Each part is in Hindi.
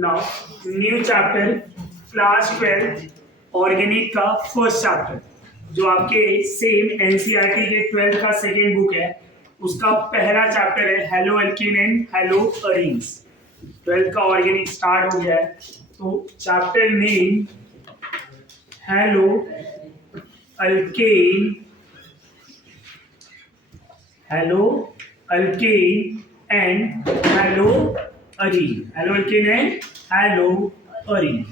Now new chapter class 12 organic का फर्स्ट चैप्टर जो आपके सेम एनसीईआरटी के 12th का सेकेंड बुक है उसका पहला चैप्टर है hello alkyne and hello arenes. 12th का ऑर्गेनिक स्टार्ट हो गया है तो chapter name hello alkane and hello Areen. Hello alkane and hello Areen.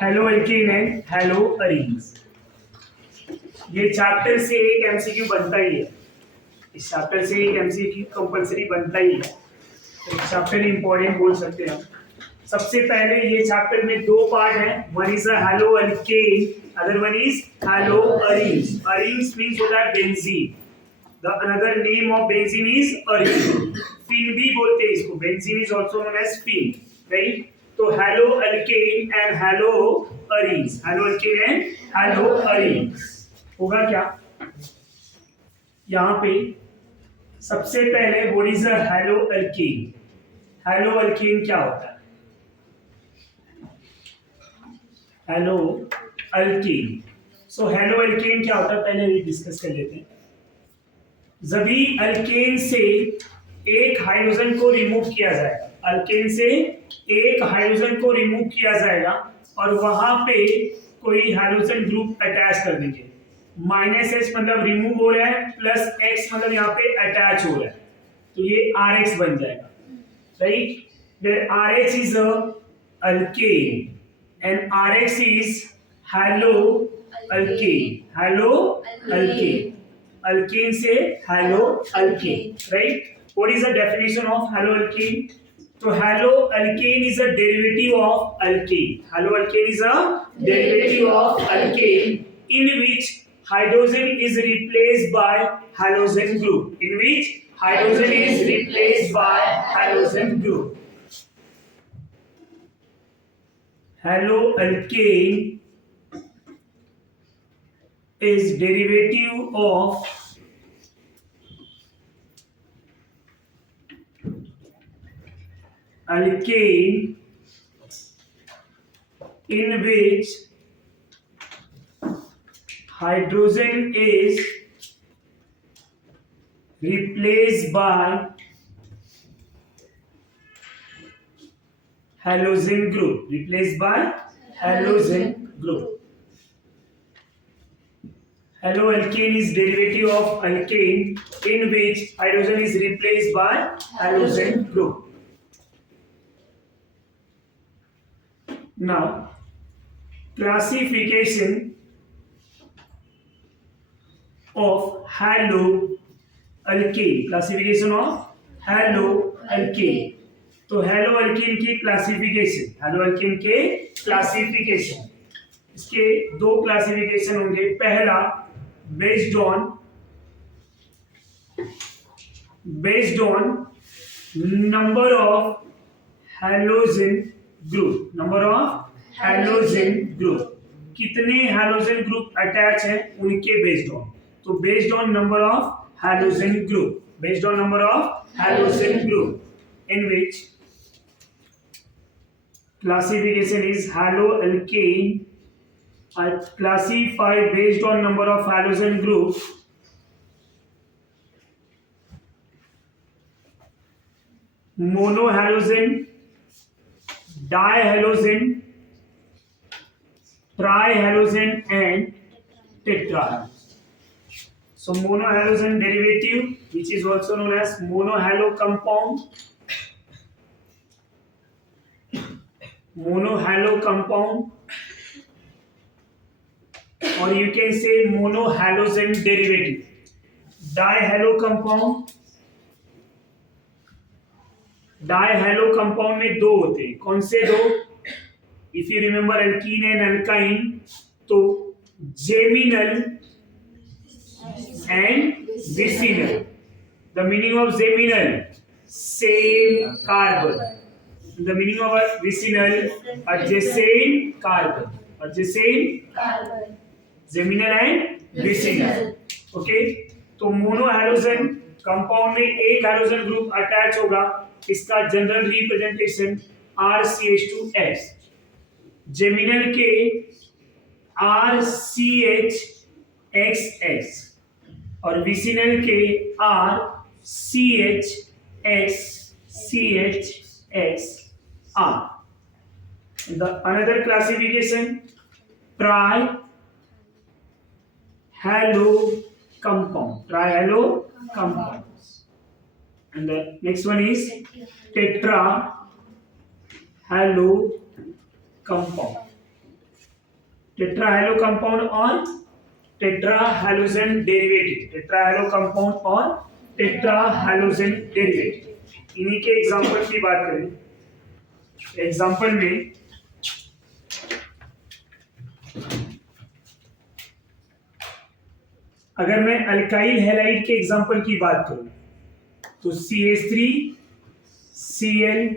Hello alkane and hello arenes. ये चैप्टर से एक एमसीक्यू बनता ही है। इस चैप्टर से एक एमसीक्यू कंपलसरी बनता ही है। तो चैप्टर इंपॉर्टेंट बोल सकते हैं हम। सबसे पहले ये चैप्टर में दो पार्ट है। One is haloalkane, other one is haloarenes. Arenes means होता है benzene. The another name of benzene is arene. Phene भी बोलते हैं इसको। Benzene is also known as phene, right? तो haloalkane and haloarenes. Haloalkane and haloarenes होगा क्या यहाँ पे? सबसे पहले what is haloalkane? Haloalkane क्या होता है? Haloalkane. So haloalkane क्या होता है पहले भी डिस्कस कर लेते हैं। जभी अल्केन से एक हाइड्रोजन को रिमूव किया जाएगा, अल्केन से एक हाइड्रोजन को रिमूव किया जाएगा और वहां पे कोई हाइड्रोजन ग्रुप अटैच कर देंगे। -H मतलब रिमूव हो रहा है, +X मतलब यहाँ पे अटैच हो रहा है, तो ये RH बन जाएगा, right? RH is a alkane and RX is haloalkane. Haloalkane, alkane से haloalkane, right? What is the definition of haloalkane? तो haloalkane is a derivative of alkane. Haloalkane is a derivative of alkane in which hydrogen is replaced by halogen group. In which hydrogen is replaced by halogen group. Hello alkane is derivative of alkane in which hydrogen is replaced by halogen group. Replaced by halogen group. Hello alkane is derivative of alkane in which hydrogen is replaced by halogen group. Now, classification of halo alkane. Classification of halo alkane. तो हेलो अल्केन की क्लासिफिकेशन, हेलो अल्केन के क्लासिफिकेशन, इसके दो क्लासिफिकेशन होंगे। पहला based on number of halogen group. Number of halogen group, कितने हैलोजन ग्रुप अटैच है उनके बेस्ड ऑन। तो based on number of halogen group, based on number of halogen group in which classification is halo alkane are classified based on number of halogen group. Monohalogen, dihalogen, trihalogen and tetrahalogen. So monohalogen derivative, which is also known as monohalo compound, monohalo compound, or you can say monohalogen derivative. Dihalo compound, dihalo compound में दो होते हैं। कौन से दो? If you remember alkene and alkyne, तो geminal and vicinal. The meaning of geminal, same carbon. The meaning of vicinal, adjacent carbon, adjacent geminal and vicinal. Okay, तो मोनो हैलोजन कंपाउंड में एक हाइड्रोजन ग्रुप अटैच होगा, इसका जनरल रिप्रेजेंटेशन RCH2S, जेमिनल के RCHXS और विसिनल के RCHXR. The another classification, tri-halo compound. And the next one is tetra-halo compound. Tetrahalo compound और tetrahalogen derivative. Tetrahalo compound और tetrahalogen derivative. इन्हीं के एग्जाम्पल की बात करें, एग्जाम्पल में अगर मैं अल्काइल हैलाइड के एग्जाम्पल की बात करूं तो CH3Cl,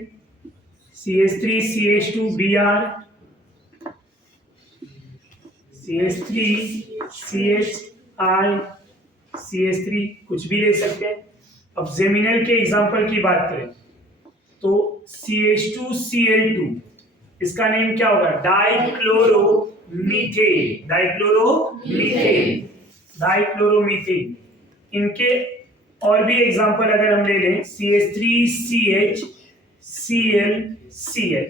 CH3CH2Br, CH3CHI, CH3 कुछ भी ले सकते हैं। अब जेमिनल के एग्जाम्पल की बात करें तो CH2Cl2, इसका नेम क्या होगा? डाइक्लोरोमीथेन। इनके और भी एग्जाम्पल अगर हम ले लें, CH3CHClCl,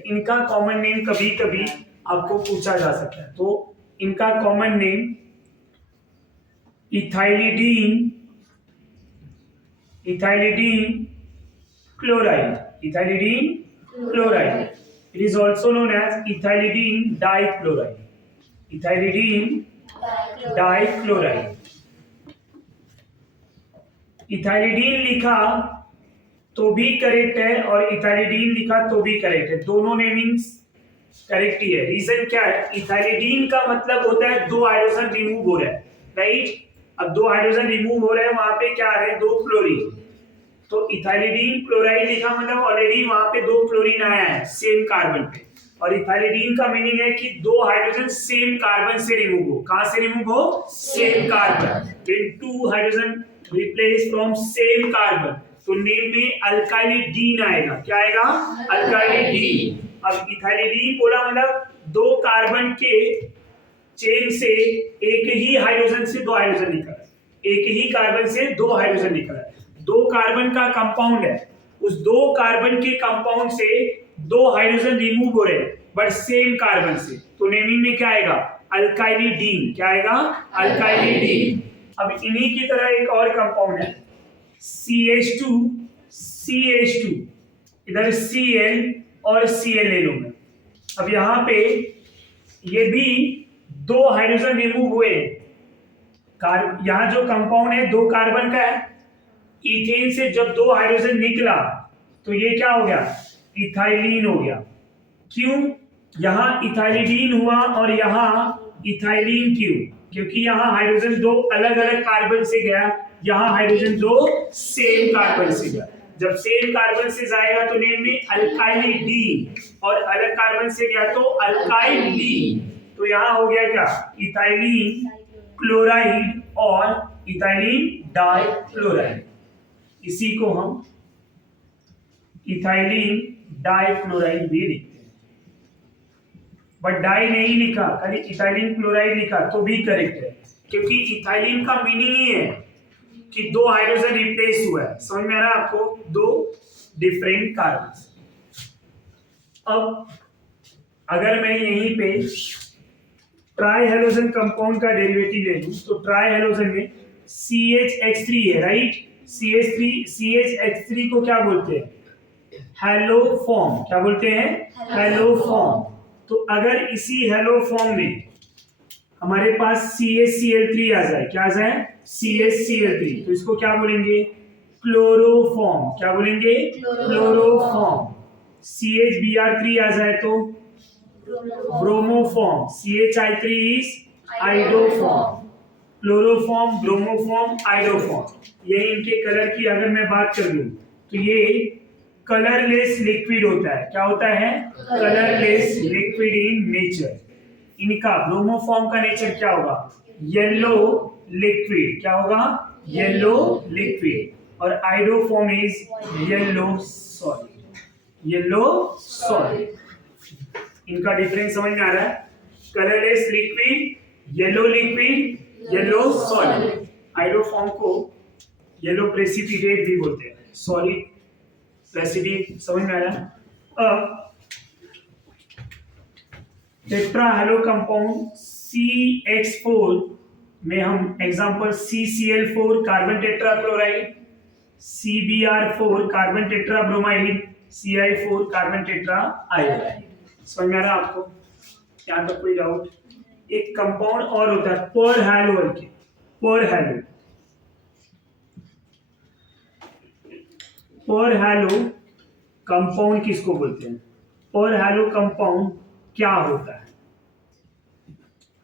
इनका कॉमन नेम कभी कभी आपको पूछा जा सकता है, तो इनका common name ethylidene chloride. It is also known as ethylidene dichloride. Ethylidene लिखा तो भी करेक्ट है और इथाइलिडीन लिखा तो भी करेक्ट है, दोनों नेमिंग्स करेक्ट ही है। रीजन क्या है? इथाइलिडीन का मतलब होता है दो हाइड्रोजन रिमूव हो रहा है, राइट? अब दो हाइड्रोजन रिमूव हो रहे हैं, वहां पे क्या आ रहे हैं? दो क्लोरीन। तो इथाइलिडीन क्लोराइड लिखा मतलब ऑलरेडी वहां पे दो क्लोरीन आया है सेम कार्बन पे, और इथाइलिडीन का मीनिंग है कि दो हाइड्रोजन सेम कार्बन से रिमूव हो। कहां से रिमूव हो? Same carbon. When two hydrogen replace from same carbon, तो नेम में अल्काइलिडीन आएगा। क्या आएगा? अल्काइलिडीन। अब इथाइलिडीन बोला मतलब दो कार्बन के चेन से एक ही हाइड्रोजन से दो हाइड्रोजन निकला, एक ही कार्बन से दो हाइड्रोजन निकला। दो कार्बन का कंपाउंड है, उस दो कार्बन के कंपाउंड से दो हाइड्रोजन रिमूव हो रहे हैं बट सेम कार्बन से, तो नेमिंग में क्या आएगा? अल्काइलिडीन। क्या आएगा? अल्काइलिडीन। अब इन्हीं की तरह एक और कंपाउंड है CH2, इधर Cl और Cl ले लो मैं। अब यहाँ पे ये भी दो हाइड्रोजन रिमूव हुए, यहाँ जो कंपाउंड है दो कार्बन का है, इथेन से जब दो हाइड्रोजन निकला तो ये क्या हो गया? इथाइलिन हो गया। क्यों? यहां इथाइलिडीन हुआ और यहां इथाइलिन क्यों? क्योंकि यहां हाइड्रोजन दो अलग अलग कार्बन से गया, यहां हाइड्रोजन दो सेम कार्बन से गया। जब सेम कार्बन से जाएगा तो नेम में अल्काइलिडीन, और अलग कार्बन से गया तो अल्काइलीन। तो यहां हो गया क्या? इथाइलिन क्लोराइड और इथाइलिन डाइक्लोराइड। इसी को हम इथाइलिन डाइक्लोराइड भी लिखते हैं, बट डाई नहीं लिखा, खाली इथाइलिन क्लोराइड लिखा तो भी करेक्ट है, क्योंकि इथाइलिन का मीनिंग ही है कि दो हाइड्रोजन रिप्लेस हुआ है। समझ में आ रहा है आपको? दो डिफरेंट कार्बन। अब अगर मैं यहीं पे ट्राई हेलोजन कंपाउंड का डेरिवेटिव ले लूं तो ट्राई हेलोजन में CHX3 है, राइट? CHX3 को क्या बोलते हैं? Hello form. क्या बोलते हैं? Hello form. तो अगर इसी हेलो फॉर्म में हमारे पास CHCl3 आ जाए, क्या आ जाए? CHCl3, तो इसको क्या बोलेंगे? क्लोरोफॉर्म। क्या बोलेंगे? क्लोरोफॉर्म। CHBr3 आ जाए तो bromoform. CHI3 is iodoform. Chloroform, bromoform, iodoform. ये इनके कलर की अगर मैं बात कर लूं तो ये कलरलेस लिक्विड होता है। क्या होता है? Colourless liquid in nature. इनका ब्रोमोफॉर्म का नेचर क्या होगा? Yellow liquid. क्या होगा? Yellow liquid. और iodoform is yellow solid, yellow solid. इनका डिफरेंस समझ में आ रहा है? Colourless liquid, yellow liquid, yellow solid. Iodoform को येलो प्रेसिपिटेट भी बोलते हैं, सॉलिड प्रेसिपिटेट। समझ में आ रहा है? अब टेट्राहेलो कंपाउंड CH4 में हम example CCl4 carbon tetrachloride, CBr4 carbon tetrabromide, CI4 carbon tetraiodide. समझ में आ रहा है आपको? यहाँ तक कोई डाउट? एक कंपाउंड और होता है पर हैलो अल्केन। पर हैलो कंपाउंड किसको बोलते हैं? पर हैलो कंपाउंड क्या होता है?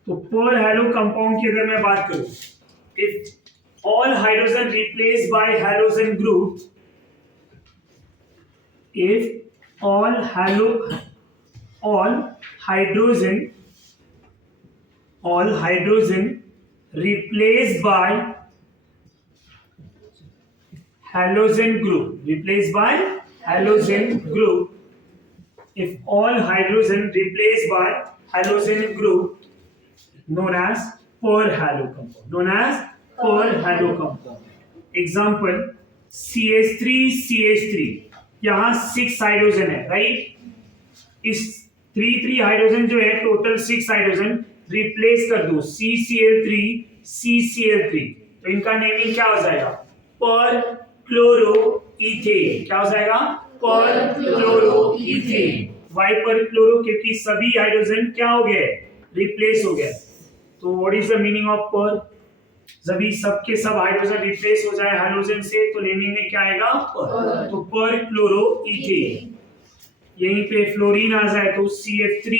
तो पर हैलो कंपाउंड की अगर मैं बात करूं, if all hydrogen replace by halogen group, if all hydrogen replaced by halogen group, if all hydrogen replaced by halogen group, known as per halo compound, example CH3 यहाँ 6 हाइड्रोजन है, राइट? इस 3 हाइड्रोजन जो है टोटल 6 हाइड्रोजन रिप्लेस कर दो CCl3, तो इनका नेमिंग क्या हो जाएगा? पर क्लोरोइथेन। क्या हो जाएगा? पर क्लोरोइथेन। वाई पर क्लोरो? क्योंकि सभी हाइड्रोजन क्या हो गए? रिप्लेस हो गए। तो what is the meaning of पर? जब सबके सब हाइड्रोजन रिप्लेस हो जाए हाइड्रोजन से तो नेमिंग में क्या आएगा? पर। तो पर क्लोरोइथेन। यहीं पे फ्लोरीन आ जाए तो CF3,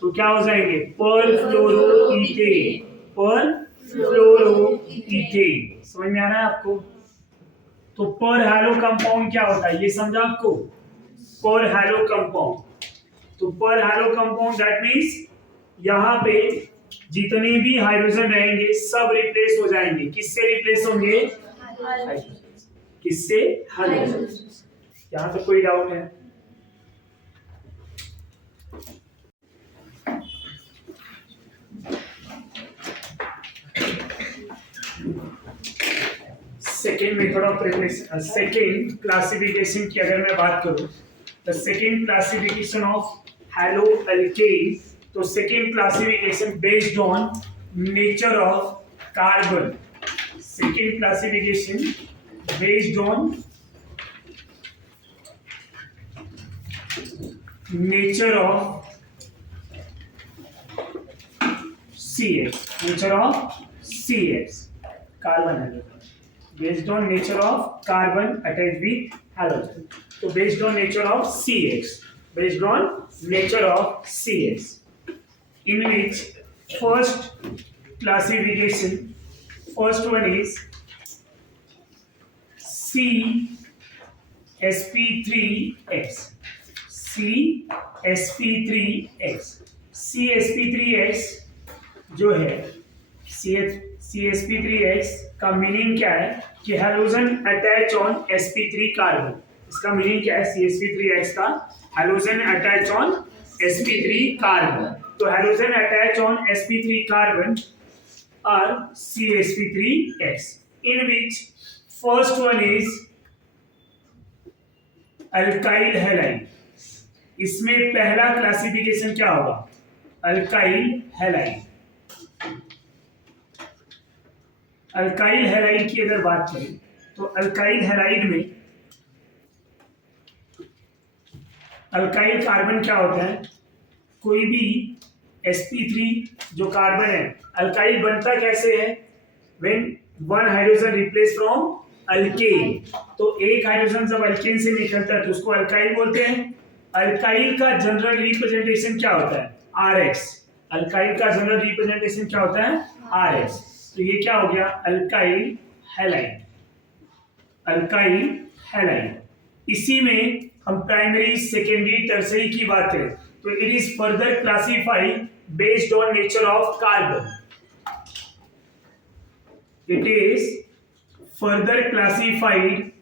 तो क्या हो जाएंगे? पर फ्लोरोइथेन, समझ में आ रहा है आपको? तो पर हैलो कंपाउंड क्या होता है ये समझा आपको? पर हैलो कंपाउंड, तो पर हैलो कंपाउंड दैट मींस यहाँ पे जितने भी हाइड्रोजन रहेंगे सब रिप्लेस हो जाएंगे। किससे रिप्लेस होंगे? किससे? हाइड्रोजन। यहां तक कोई डाउट है? Second method of preparation, second classification की अगर मैं बात करूं, the second classification of haloalkane, तो second classification based on nature of carbon, second classification based on nature of CH, carbon hydrogen, based on nature of carbon attach with hydrogen, तो based on nature of CH, based on nature of CH, in which first classification, first one is CsP3x, CsP3x जो है CsP3x का मीनिंग क्या है कि hydrogen attach on sp3 carbon. इसका मीनिंग क्या है? CsP3x का hydrogen attach on sp3 carbon, तो hydrogen attach on sp3 carbon are CsP3x, in which first one is alkyl halide. इसमें पहला क्लासिफिकेशन क्या होगा? Alkyl halide. अल्काइल हैलाइड की अगर बात करें तो अल्काइल हैलाइड में अल्काइल कार्बन क्या होता है? कोई भी sp3 जो कार्बन है, अल्काइल बनता कैसे है? When one hydrogen replace from alkane, तो एक हाइड्रोजन जब अल्केन से निकलता है तो उसको अल्काइल बोलते हैं। अल्काइल का जनरल रिप्रेजेंटेशन क्या होता है? RX। अल्काइल का जनरल रिप्रेजेंटेशन क्या होता है? RX। तो ये क्या हो गया? Alkyl halide, alkyl halide. इसी में हम प्राइमरी, सेकेंडरी, टर्सरी की बात करें तो it is further classified based on nature of carbon, it is further classified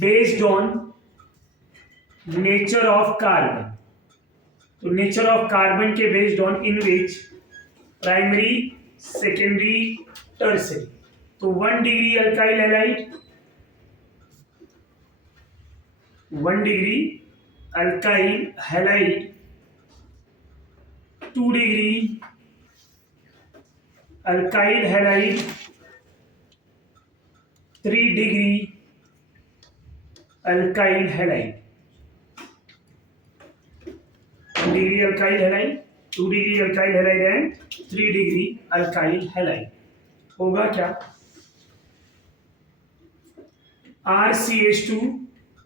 based on nature of carbon. तो नेचर ऑफ कार्बन के based on in which primary, secondary, tertiary. तो 1 degree alkyl halide, 1 degree alkyl halide, 2 degree alkyl halide, 3 degree alkyl halide. 1 degree alkyl halide, 2 degree alkyl halide and 3 degree alkyl halide. होगा क्या? RCH2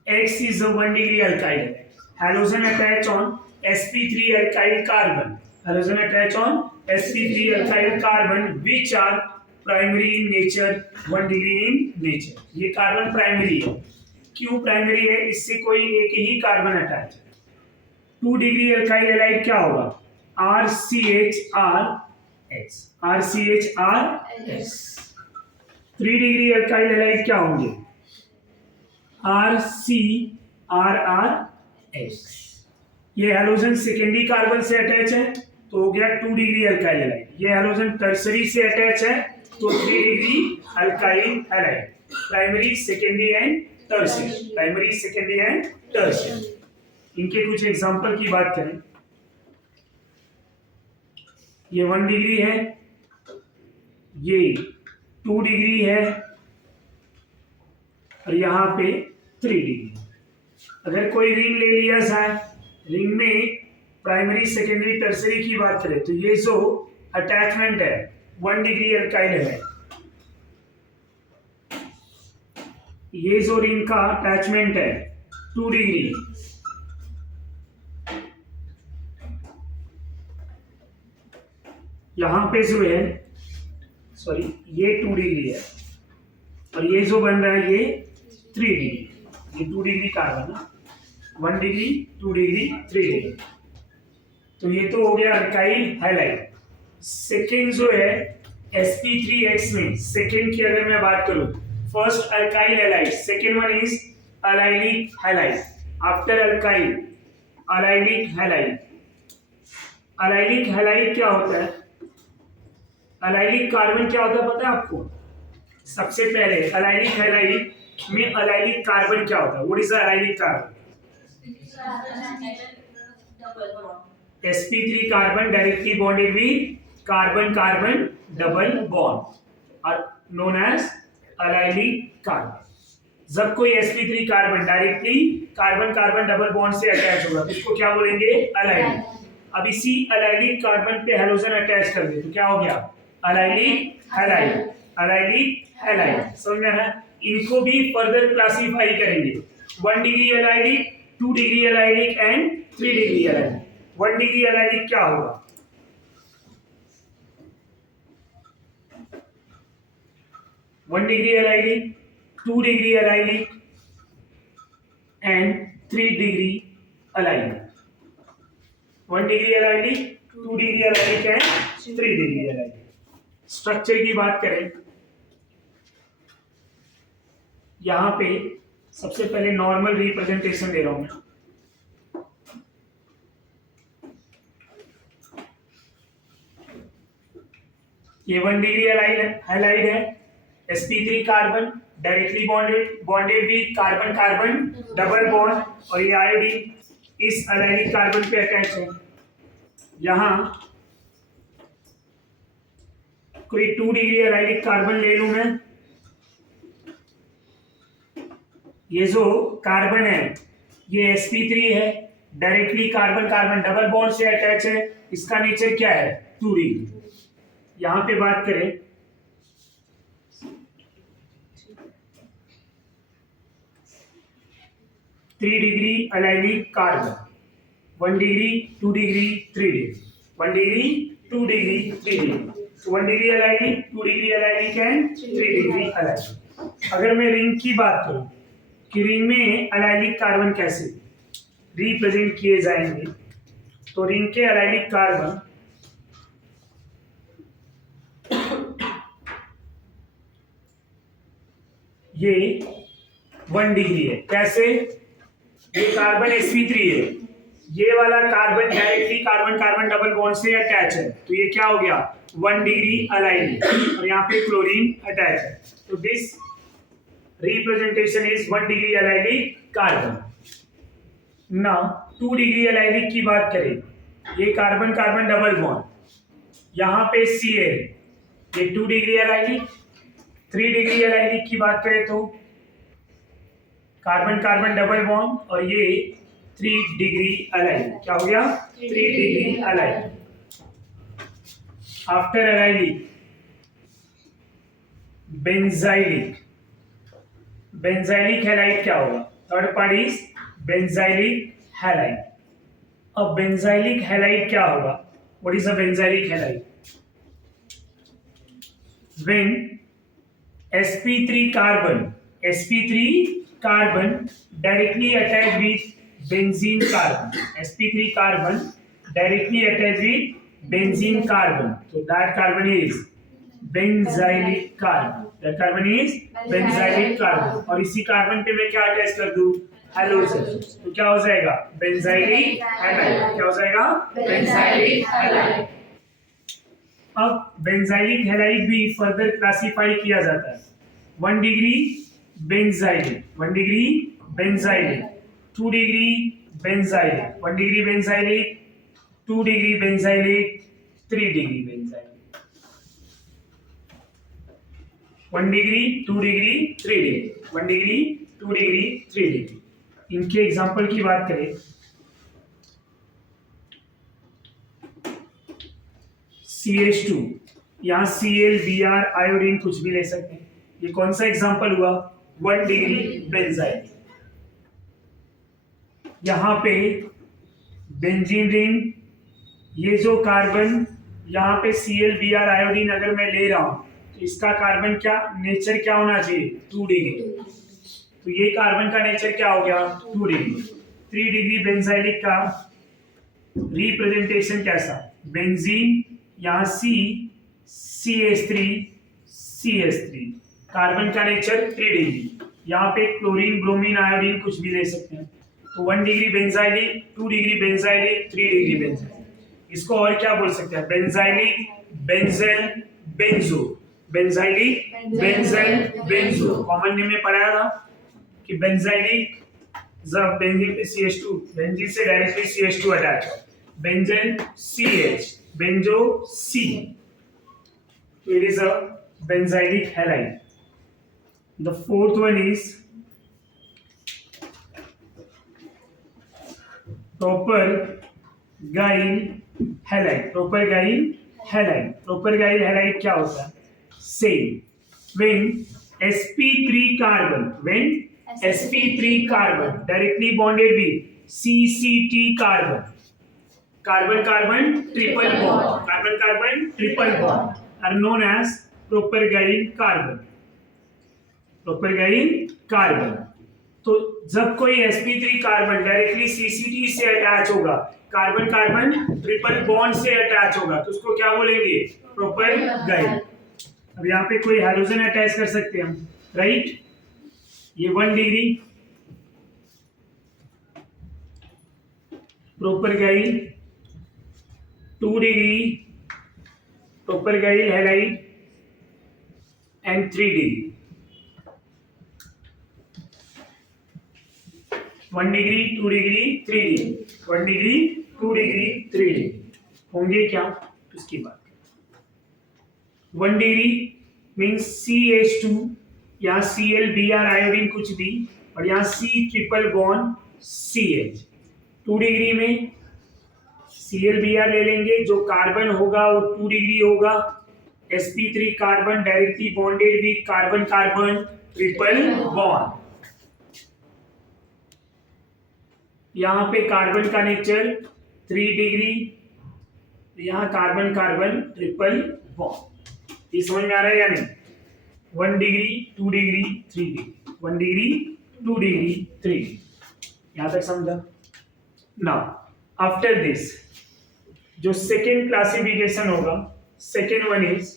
X is a 1 degree alkyl halide. Halogen attach on sp3 alkyl carbon. Halogen attach on sp3 alkyl carbon which are primary in nature, 1 degree in nature. ये कार्बन प्राइमरी है. क्यों प्राइमरी है? इससे कोई एक ही कार्बन अटैच है. 2 डिग्री अल्काइल हैलाइड क्या होगा? RCHRX. RCHRX. 3 degree alkyl halide क्या होंगे? RCRRX. ये हैलोजन सेकेंडरी कार्बन से अटैच है तो हो गया 2 डिग्री अल्काइल हैलाइड. ये हैलोजन टर्सरी से अटैच है तो 3 degree alkyl halide. Primary, secondary and tertiary. Primary, secondary and tertiary. इनके कुछ एग्जांपल की बात करें. ये 1 डिग्री है, ये 2 डिग्री है और यहाँ पे 3 डिग्री. अगर कोई रिंग ले लिया जाए, रिंग में प्राइमरी, सेकेंडरी, टर्सरी की बात करें तो ये जो अटैचमेंट है 1 डिग्री अल्काइल है, ये जो रिंग का अटैचमेंट है 2 डिग्री, यहां पे जो है सॉरी ये 2 डिग्री है और ये जो बन रहा है ये 3 डिग्री. ये 2 डिग्री कार्बन है, 1 डिग्री, 2 डिग्री, 3 डिग्री. तो ये तो हो गया अल्काइल हैलाइड. सेकेंड जो है sp3x में, सेकेंड की अगर मैं बात करूं, first alkyl halide, second one is allylic halide. After alkyl allylic halide. Allylic halide क्या होता है? अलाइलिक कार्बन क्या होता है पता है आपको? सबसे पहले अलाइलिक हैलाइड में अलाइलिक कार्बन क्या होता है? What is the allylic carbon? sp3 carbon directly bonded with carbon carbon double bond are known as allylic carbon. जब कोई sp3 carbon directly carbon carbon double bond से अटैच होगा तो इसको क्या बोलेंगे? अलाइलिक. अब इसी अलाइलिक कार्बन पे हैलोजन अटैच कर दे तो क्या हो गया? Allylic halide. Allylic halide. समझ में है? इनको भी फर्दर क्लासिफाई करेंगे. 1 degree allylic, 2 degree allylic and 3 degree allylic. 1 degree allylic क्या होगा? 1 degree allylic, 2 degree allylic and 3 degree allylic. 1 degree allylic, 2 degree allylic and 3 degree allylic. Structure की बात करें, यहां पे सबसे पहले नॉर्मल रिप्रेजेंटेशन दे रहा हूं मैं. ये 1 डिग्री हैलाइड है, sp3 carbon directly bonded with carbon carbon double bond और ये आयोडीन इस अलाइलिक कार्बन पे अटैच है. यहां कोई 2 डिग्री अलाइलिक कार्बन ले लूं मैं. ये जो कार्बन है ये sp3 है, directly carbon carbon double bond से अटैच है. इसका नेचर क्या है? 2 डिग्री. यहां पे बात करें 3 degree allylic carbon, 1 degree, 2 degree, 3 degree, 1 degree, 2 degree, 3 degree. 1 degree allylic, 2 degree allylic and 3 degree allylic. अगर मैं रिंग की बात करूं कि रिंग में अलाइलिक कार्बन कैसे रिप्रेजेंट किए जाएंगे तो रिंग के एलाइलिक कार्बन ये 1 डिग्री है। कैसे? ये कार्बन sp3 है, ये वाला carbon directly carbon carbon double bond से अटैच है, तो ये क्या हो गया 1 डिग्री अलाइनिक, और यहाँ पे क्लोरीन अटैच है, तो this representation is 1 degree allylic carbon. ना 2 डिग्री अलाइनिक की बात करें, ये कार्बन कार्बन डबल बॉन्ड, यहाँ पे Cl, ये 2 डिग्री अलाइनिक। 3 डिग्री अलाइनिक की बात करें तो कार्बन कार्बन डबल बॉन्ड और ये 3 डिग्री अलाइनिक, क्या हो गया 3 degree allylic. After allylic benzylic, benzylic halide क्या होगा? Third part is benzylic halide. अब बेंजाइलिक हैलाइड क्या होगा? What is a benzylic halide? When sp3 carbon directly attached with benzene carbon, sp3 carbon directly attached with benzene carbon, so that carbon is benzylic carbon, that carbon is benzylic carbon, और इसी कार्बन पे मैं क्या अटैच कर दूं? हैलोजन, तो क्या हो जाएगा बेंजाइलिक हैलाइड। क्या हो जाएगा बेंजाइलिक हैलाइड। अब बेंजाइलिक हैलाइड भी फर्दर क्लासिफाई किया जाता है। 1 degree benzylic, 1 degree benzylic, 2 degree benzylic, 1 degree benzylic, 2 degree benzylic, 3 degree benzylic, 1 degree, 2 degree, 3 degree, 1 degree, 2 degree, 3 degree. इनके एग्जाम्पल की बात करें, CH2, यहाँ Cl, Br, आयोडीन कुछ भी ले सकते हैं। ये कौन सा एग्जांपल हुआ? 1 डिग्री बेंजाइल। यहाँ पे बेंजीन रिंग, ये जो कार्बन यहाँ पे Cl, Br, आयोडीन अगर मैं ले रहा हूँ तो इसका कार्बन क्या नेचर क्या होना चाहिए? 2 डिग्री। तो ये कार्बन का नेचर क्या हो गया? 2 डिग्री। 3 डिग्री बेंजाइलिक का रिप्रेजेंटेशन कैसा? बेंजीन, यहाँ CH3, कार्बन का नेचर 3 डिग्री। यहाँ पे क्लोरीन, ब्रोमीन, आयोडीन कुछ भी ले सकते हैं। तो 1 degree benzylic, 2 degree benzylic, 3 degree benzylic. इसको और क्या बोल सकते हैं? Benzylic, benzyl, benzo. Benzylic, benzyl, benzo. Common name में पढ़ाया था कि बेंजाइलिक जब बेंजीन पे CH2, बेंजीन से डायरेक्टली CH2 अटैच है, बेंजेल CH, benzo C, so it is a benzylic halide. The fourth one is propyl-gyl halide. Propyl-gyl halide, propyl-gyl halide क्या होता है? Same, when sp3 carbon, when sp3 carbon directly bonded with CCT carbon, carbon carbon triple bond, carbon carbon triple bond are known as propargyl carbon, propargyl carbon. तो जब कोई sp3 कार्बन डायरेक्टली CCT से अटैच होगा, कार्बन कार्बन ट्रिपल बॉन्ड से अटैच होगा, तो उसको क्या बोलेंगे? प्रोपरगाइल। अब यहाँ पे कोई हाइड्रोजन अटैच कर सकते हैं हम, राइट? ये 1 degree propargyl, 2 degree propyl halide and 3 degree, 1 degree, 2 degree, 3 degree, 1 degree, 2 degree, 3 degree होंगे क्या? इसकी बात 1 डिग्री मीन्स CH2, यहाँ Cl, Br, आयोडीन कुछ भी, और यहाँ C triple bond CH। 2 degree में Cl, Br ले लेंगे, जो कार्बन होगा वो 2 डिग्री होगा, sp3 carbon directly bonded with carbon carbon triple bond. यहाँ पे कार्बन का नेचर 3 डिग्री, यहाँ कार्बन कार्बन ट्रिपल बॉन्ड। ये समझ में आ रहा है या नहीं? 1 degree, 2 degree, 3 degree, 1 degree, 2 degree, 3 degree. यहाँ तक समझा? नाउ आफ्टर दिस जो सेकेंड क्लासिफिकेशन होगा, सेकेंड वन इज,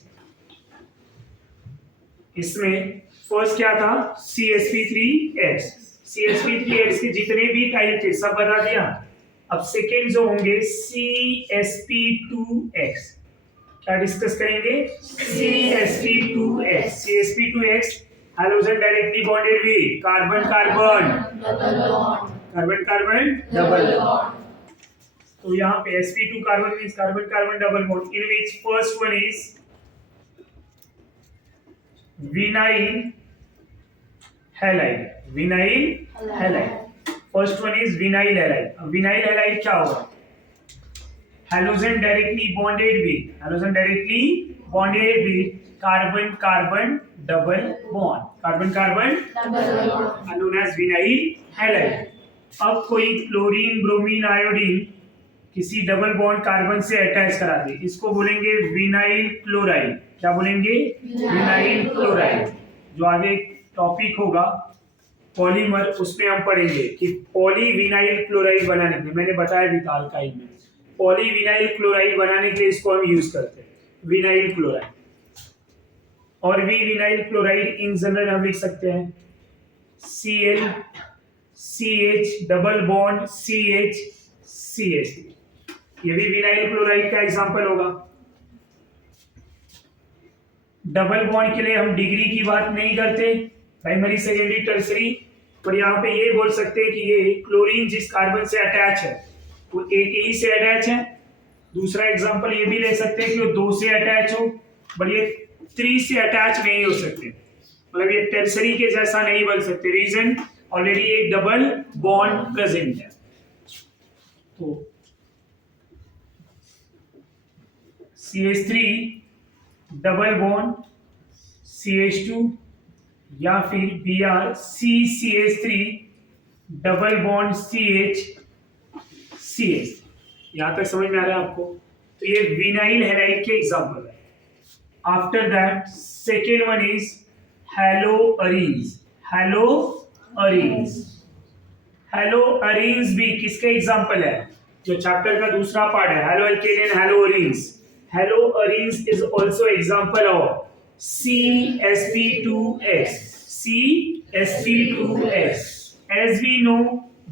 इसमें फर्स्ट क्या था, CsP3X। CsP3X के जितने भी टाइप थे सब बता दिया। अब सेकेंड जो होंगे CsP2X, क्या डिस्कस करेंगे, CsP2X। CsP2X hydrogen directly bonded with carbon carbon carbon carbon double bond. तो यहाँ पे sp2 carbon means carbon carbon double bond, in which first one is vinyl halide. Vinyl halide, first one is vinyl halide. Vinyl halide क्या होगा, hydrogen directly bonded with carbon carbon double bond, carbon carbon known as vinyl halide. अब कोई क्लोरीन ब्रोमीन आयोडीन किसी डबल बॉन्ड कार्बन से अटैच करा दे, इसको बोलेंगे विनाइल क्लोराइड। क्या बोलेंगे, विनाइल क्लोराइड। जो आगे टॉपिक होगा पॉलीमर, उसमें हम पढ़ेंगे कि पॉलीविनाइल क्लोराइड बनाने के लिए, मैंने बताया भी था अल्काइल में, पॉलीविनाइल क्लोराइड बनाने के लिए इसको हम यूज करते हैं, विनाइल क्लोराइड। और भी विनाइल क्लोराइड इन जनरल हम लिख सकते हैं Cl CH double bond CH CH, ये भी विनाइल क्लोराइड का एग्जांपल होगा। डबल बॉन्ड के लिए हम डिग्री की बात नहीं करते, प्राइमरी सेकेंडरी टर्सरी, पर यहाँ पे ये बोल सकते हैं कि ये क्लोरीन जिस कार्बन से अटैच है वो एक ही से अटैच है। दूसरा एग्जांपल ये भी ले सकते हैं कि वो 2 से अटैच हो, बट ये 3 से अटैच नहीं हो सकते, मतलब ये टर्सरी के जैसा नहीं बन सकते। रीजन, ऑलरेडी एक डबल बॉन्ड प्रेजेंट है। तो CH3 डबल बॉन्ड CH2 या फिर Br CCH3 double bond CH CH। यहां तक समझ में आ रहा है आपको? तो ये विनाइल हैलाइड के एग्जांपल है। After that second one is haloarenes. Haloarenes भी किसके एग्जांपल है, जो चैप्टर का दूसरा पार्ट है, haloalkane and haloarenes. Haloarenes is also example of CsP2X। CsP2X. As we know,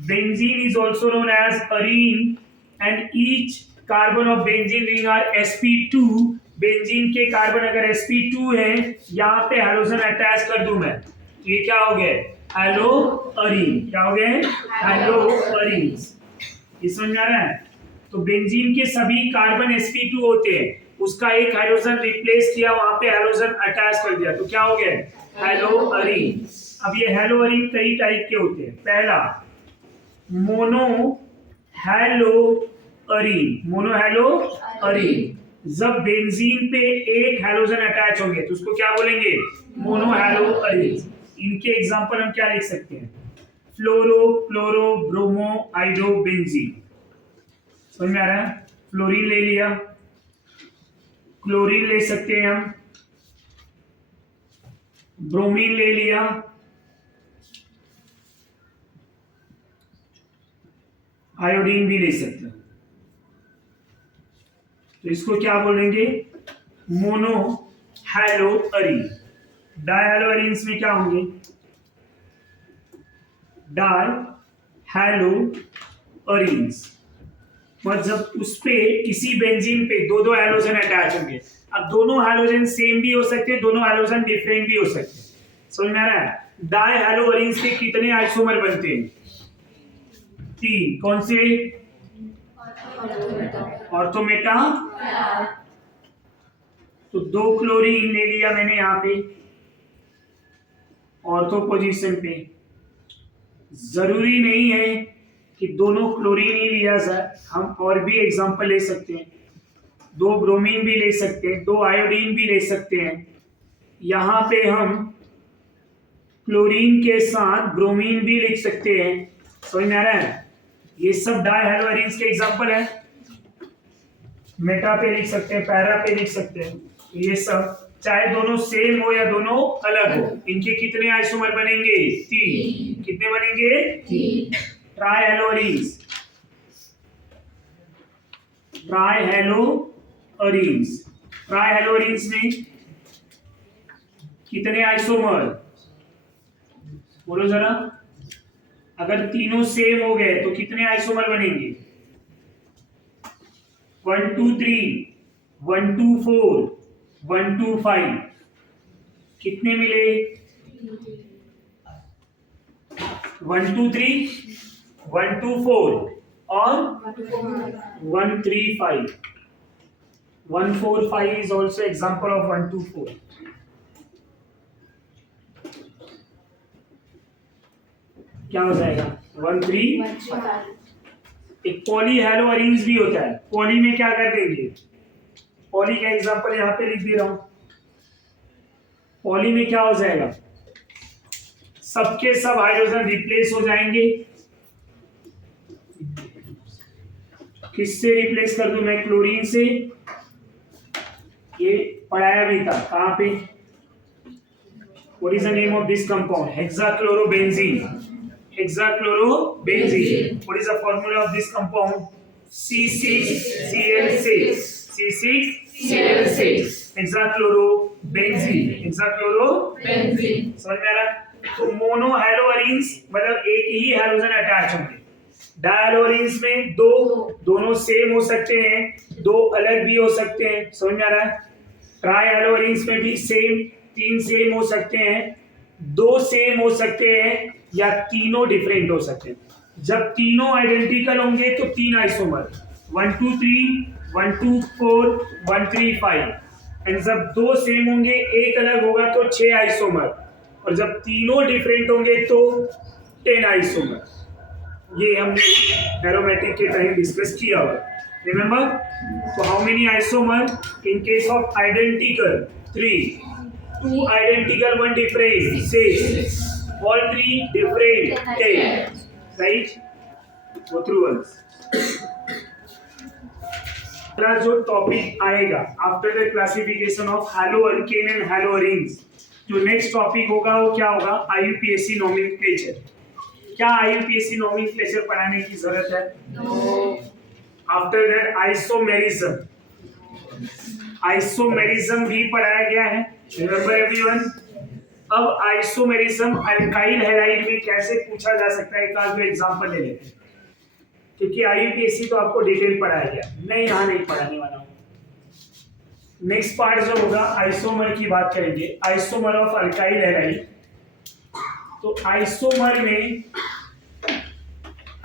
benzene is also known as arene, and each carbon of benzene ring are sp2। Benzene के कार्बन अगर sp2 है, यहाँ पे हाइड्रोजन अटैच कर दूं मैं, ये क्या हो गया, हैलोअरीन। क्या हो गए, हैलोअरीन्स। ये समझ में आ रहा है? तो बेंजीन के सभी कार्बन sp2 होते हैं, उसका एक हाइड्रोजन रिप्लेस किया, वहां पे हाइड्रोजन अटैच कर दिया, तो क्या हो गया, हैलोअरीन। अब ये हैलोअरीन कई टाइप के होते हैं। पहला मोनो हैलोअरीन। जब बेंजीन पे एक हाइड्रोजन अटैच होंगे तो उसको क्या बोलेंगे, मोनो हैलोअरीन। इनके एग्जांपल हम क्या लिख सकते हैं, फ्लोरो क्लोरो ब्रोमो आइडो बेंजीन। समझ में आ रहा है? फ्लोरीन ले लिया, क्लोरीन ले सकते हैं हम, ब्रोमीन ले लिया, आयोडीन भी ले सकते हैं। तो इसको क्या बोलेंगे, मोनो हैलोअरीन। डायहैलोअरीन्स में क्या होंगे, डाई हैलोअरीन्स, मतलब उस पे किसी बेंजीन पे दो हैलोजन अटैच होंगे। अब दोनों हैलोजन सेम भी हो सकते हैं, दोनों हैलोजन डिफरेंट भी हो सकते हैं। समझ में आ रहा है? डाई हैलोअरीन्स के कितने आइसोमर बनते हैं, 3। कौन से, ऑर्थोमेटा। तो 2 क्लोरीन ले लिया मैंने यहाँ पे ऑर्थो पोजीशन पे। जरूरी नहीं है कि दोनों क्लोरीन ही लिया जाए, हम और भी एग्जांपल ले सकते हैं, 2 ब्रोमीन भी ले सकते हैं, 2 आयोडीन भी ले सकते हैं। यहाँ पे हम क्लोरीन के साथ ब्रोमीन भी लिख सकते हैं। समझ में आ रहा है? ये सब डायहैलोअरीन्स के एग्जांपल है। मेटा पे लिख सकते हैं, पैरा पे लिख सकते हैं। ये सब चाहे दोनों सेम हो या दोनों अलग हो, इनके कितने आइसोमर बनेंगे, 3। कितने बनेंगे, 3। ट्राइहैलोअरीन्स, ट्राइहेलोअरीन्स। ट्राइहेलोअरीन्स में कितने आइसोमर, बोलो जरा। अगर तीनों सेम हो गए तो कितने आइसोमर बनेंगे? 1 2 3, 1 2 4, 1 2 5। कितने मिले? 1 2 3, 1 2 4 और 1 3 5। 1 4 5 is also example of 1 2 4. क्या हो जाएगा? 1 3 5। एक पॉलीहेलोअरीन्स भी होता है। पॉली में क्या कर देंगे? पॉली का एग्जांपल यहाँ पे लिख दे रहा हूं। पॉली में क्या हो जाएगा? सबके सब हाइड्रोजन रिप्लेस हो जाएंगे। किससे रिप्लेस कर दूं मैं? क्लोरीन से। ये पढ़ाया भी था, कहां पे? What is the name of this compound? Hexachlorobenzene. Hexachlorobenzene. What is the formula of this compound? C6Cl6. C6Cl6. Hexachlorobenzene. Hexachlorobenzene. समझ में आ रहा है? तो मोनोहेलोअरीन्स मतलब एक ही हाइड्रोजन अटैच होंगे। डायहेलोअरीन्स में दो, दोनों सेम हो सकते हैं, दो अलग भी हो सकते हैं। समझ में आ रहा है? ट्राइहेलोअरीन्स में भी सेम, 3 सेम हो सकते हैं, 2 सेम हो सकते हैं या तीनों डिफरेंट हो सकते हैं। जब तीनों आइडेंटिकल होंगे तो 3 आइसोमर, 1 2 3, 1 2 4, 1 3 5। एंड जब 2 सेम होंगे, एक अलग होगा तो 6 आइसोमर, और जब तीनों डिफरेंट होंगे तो 10 आइसोमर। ये हमने एरोमेटिक के टाइम डिस्कस किया हुआ। रिमेंबर? तो how many isomer in case of identical? 3। 2 identical, 1 different, 6. All 3 different, 10. Right? Go through once. जो टॉपिक आएगा after the classification of haloalkane and haloarenes, जो नेक्स्ट टॉपिक होगा वो क्या होगा? IUPAC nomenclature. क्या आईयूपीएसी नोमेनक्लेचर पढ़ाने की जरूरत है? After that isomerism. आइसोमेरिज्म भी पढ़ाया गया है। Remember everyone? अब आइसोमेरिज्म अल्काइल हैलाइड में कैसे पूछा जा सकता है, एक आध एग्जांपल ले लेते हैं, क्योंकि आईयूपीएसी तो आपको डिटेल पढ़ाया गया, मैं यहाँ नहीं पढ़ाने वाला हूँ। नेक्स्ट पार्ट जो होगा आइसोमर की बात करेंगे, आइसोमर ऑफ अल्काइल हैलाइड। तो आइसोमर में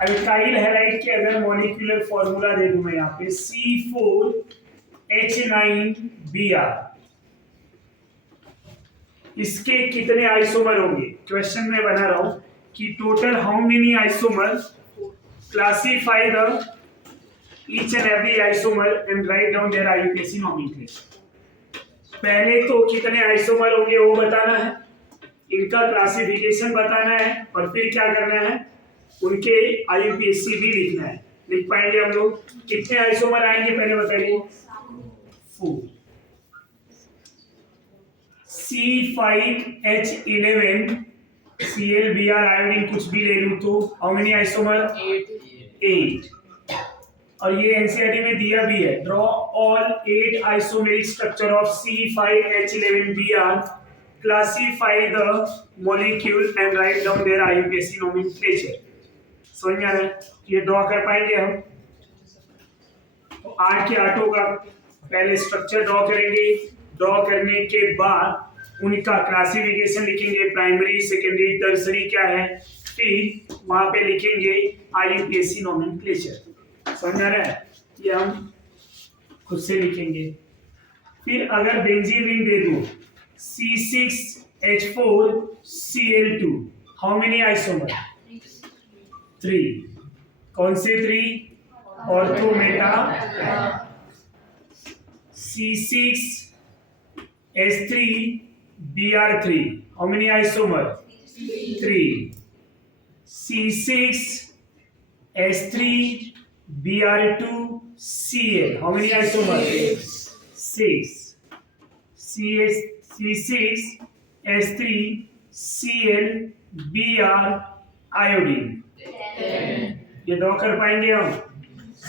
अल्काइल हैलाइड के अगर मॉलिक्यूलर फॉर्मूला दे दूं मैं यहाँ पे C4H9Br, इसके कितने आइसोमर होंगे? क्वेश्चन में बना रहा हूं कि total how many isomer, classify the each and every isomer and write down their IUPAC nomenclature. पहले तो कितने आइसोमर होंगे वो बताना है, इनका क्लासिफिकेशन बताना है, और फिर क्या करना है? उनके आईयूपीएसी भी लिखना है। लिख पाएंगे हम लोग? कितने आइसोमर आएंगे पहले बताइए? 4। C5H11 ClBr आयोडीन कुछ भी ले लूं तो हाउ मेनी आइसोमर? 8। और ये एनसीईआरटी में दिया भी है, draw all 8 isomeric structure of C5H11Br, classify the molecule and write down their IUPAC nomenclature. समझ में आ रहा है? ये ड्रॉ कर पाएंगे हम? तो 8 के 8 का पहले स्ट्रक्चर ड्रॉ करेंगे, ड्रॉ करने के बाद उनका क्लासिफिकेशन लिखेंगे, प्राइमरी सेकेंडरी टर्सरी क्या है, फिर वहां पे लिखेंगे आईयूपीएसी नोमेनक्लेचर। समझ आ रहा है? ये हम खुद से लिखेंगे। फिर अगर बेंजीन रिंग दे दूं C6H4Cl2, हाउ मेनी आइसोमर? 3। कौन से 3? Ortho Meta. C6H3Br3, how many isomer? 3. C6H3Br2Cl, how many isomer? 6. C6H3Cl Br iodine, ये ड्रॉ कर पाएंगे हम?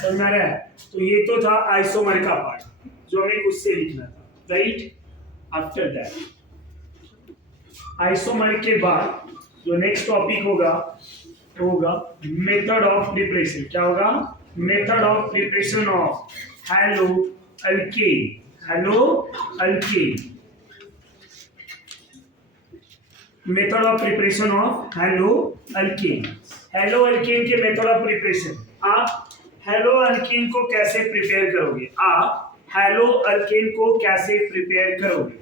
समझ में आ रहा है? तो ये तो था आइसोमर का पार्ट जो हमें खुद से लिखना था, राइट? आफ्टर दैट आइसोमर के बाद जो नेक्स्ट टॉपिक होगा वो होगा मेथड ऑफ प्रिपरेशन। क्या होगा? Method of preparation of hello alkane. Hello alkane, method of preparation of hello alkane. Hello alkane के मेथड ऑफ प्रिपरेशन, आप हेलो अल्केन को कैसे प्रिपेयर करोगे? आप हेलो अल्केन को कैसे प्रिपेयर करोगे?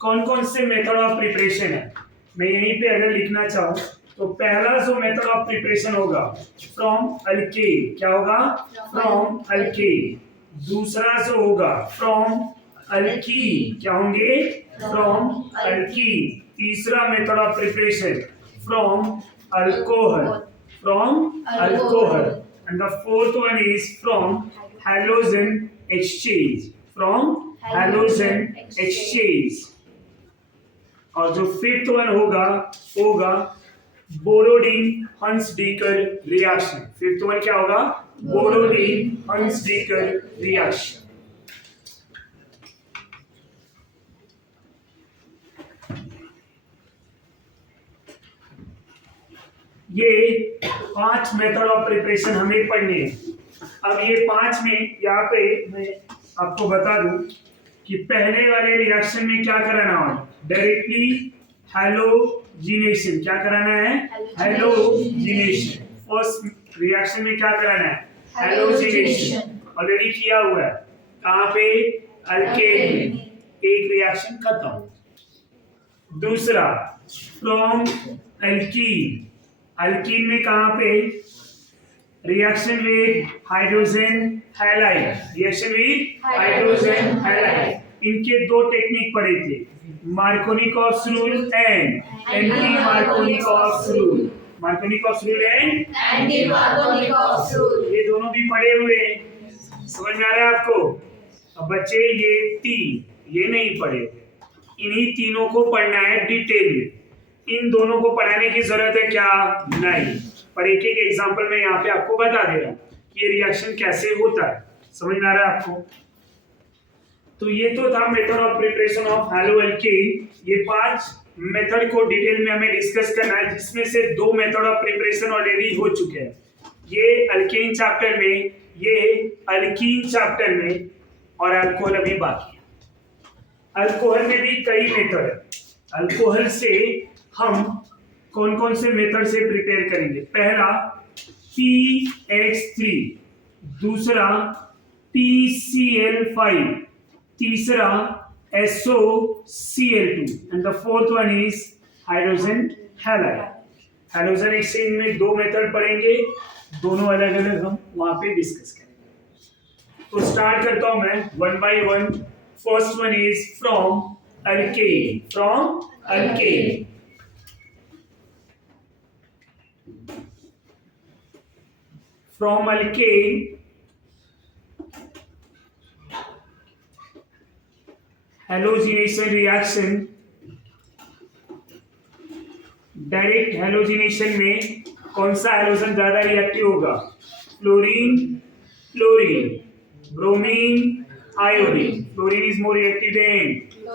कौन कौन से मेथड ऑफ प्रिपरेशन है मैं यहीं पे अगर लिखना चाहूं तो पहला जो मेथड ऑफ प्रिपरेशन होगा फ्रॉम अल्केन। क्या होगा? From alkane. दूसरा जो होगा फ्रॉम अल्कीन। क्या होंगे? From alkene. तीसरा method of preparation from alcohol. From alcohol. And the fourth one is from halogen exchange. From halogen exchange. और जो फिफ्थ वन होगा होगा Borodin Hunsdiecker reaction. Fifth one क्या होगा? Borodin Hunsdiecker reaction. ये 5 मेथड ऑफ प्रिपरेशन हमें पढ़ने हैं। अब ये 5 में यहाँ पे मैं आपको बता दूं कि पहले वाले रिएक्शन में क्या कराना है? Directly halogenation. क्या कराना है? हैलोजिनेशन। फर्स्ट रिएक्शन में क्या कराना है? हैलोजिनेशन। ऑलरेडी किया हुआ है। कहाँ पे? अल्केन में। एक रिएक्शन खत्म। दूसरा फ्रॉम अल्कीन। अल्कीन में कहाँ पे? Reaction with hydrogen halide. Reaction with hydrogen halide. इनके दो टेक्निक पढ़े थे, Markovnikov rule and anti Markovnikov rule. Markovnikov rule and anti Markovnikov rule, ये दोनों भी पढ़े हुए हैं। समझ में आ रहा है आपको? अब बच्चे ये तीन ये नहीं पढ़े, इन्हीं तीनों को पढ़ना है डिटेल में। इन दोनों को पढ़ाने की जरूरत है क्या? नहीं। पर एक एक एग्जांपल में यहाँ पे आपको बता दे रहा हूँ कि ये रिएक्शन कैसे होता है। समझ में आ रहा है आपको? तो ये तो था method of preparation of hello alkane. ये 5 मेथड को डिटेल में हमें डिस्कस करना है, जिसमें से 2 मेथड ऑफ प्रिपरेशन ऑलरेडी हो चुके हैं। ये अल्केन चैप्टर में, ये अल्कीन चैप्टर में, और अल्कोहल अभी बाकी है। अल्कोहल में भी कई मेथड है। अल्कोहल से हम कौन कौन से मेथड से प्रिपेयर करेंगे? पहला PX3, दूसरा PCl5, तीसरा SOCl2 and the fourth one is hydrogen halide. Hydrogen exchange में 2 मेथड पढ़ेंगे, दोनों अलग अलग हम वहां पे डिस्कस करेंगे। तो स्टार्ट करता हूं मैं one by one. First one is from alkane. From alkane, from alkane halogenation reaction। Direct halogenation में कौन सा हैलोजन ज्यादा रिएक्टिव होगा? Fluorine, chlorine, bromine, iodine. Fluorine is more reactive than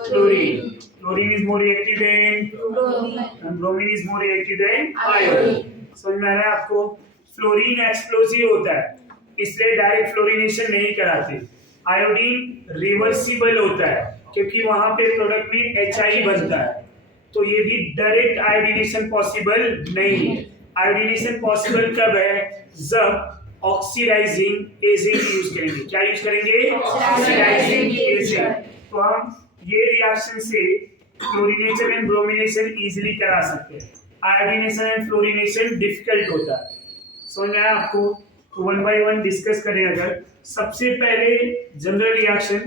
chlorine, chlorine is more reactive than and bromine is more reactive than iodine। समझ में आ रहा है आपको? फ्लोरीन एक्सप्लोसिव होता है, इसलिए डायरेक्ट फ्लोरिनेशन नहीं कराते। आयोडीन रिवर्सिबल होता है क्योंकि वहां पे प्रोडक्ट में HI बनता है, तो ये भी डायरेक्ट आयोडीनेशन पॉसिबल नहीं है। आयोडीनेशन पॉसिबल कब है? जब ऑक्सीडाइजिंग एजेंट यूज करेंगे। क्या यूज करेंगे? Oxidising agent. तो हम ये रिएक्शन से क्लोरीनेशन एंड ब्रोमिनेशन इजीली करा सकते हैं। आयोडीनेशन एंड फ्लोरिनेशन डिफिकल्ट होता है। समझ में आया आपको? तो वन बाय वन डिस्कस करें। अगर सबसे पहले जनरल रिएक्शन,